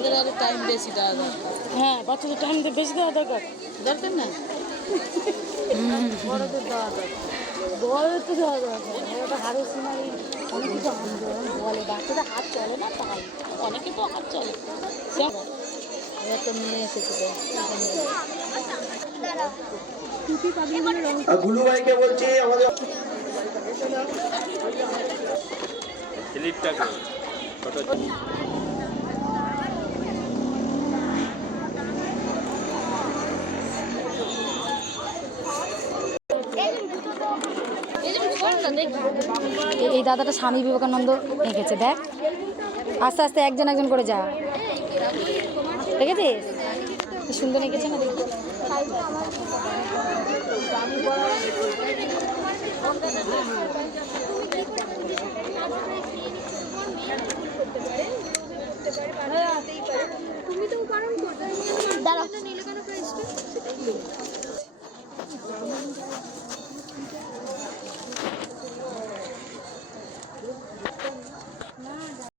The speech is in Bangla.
ওদের আরও টাইম বেশি দেওয়া দরকার। হ্যাঁ বাচ্চাদের টাইম বেশি দেওয়া দরকার। দরকার না? বড়দের দেওয়া দরকার। বড় তো দেওয়া দরকার। ওটা হাড়ের সিনারি অনেক কিছু আন্দোলন বলে বাচ্চাদের হাত চলে না তাই। অনেকে তো হাত চলে। সে- এবার তো এসেছে গুলু ভাইকে বলছি আমাদের স্লিপটা করো এই- দাদাটা স্বামী বিবেকানন্দ এঁকেছে দেখ। আস্তে আস্তে একজন একজন করে যা। দেখেছিস? সুন্দর এঁকেছে না দাঁড়াও।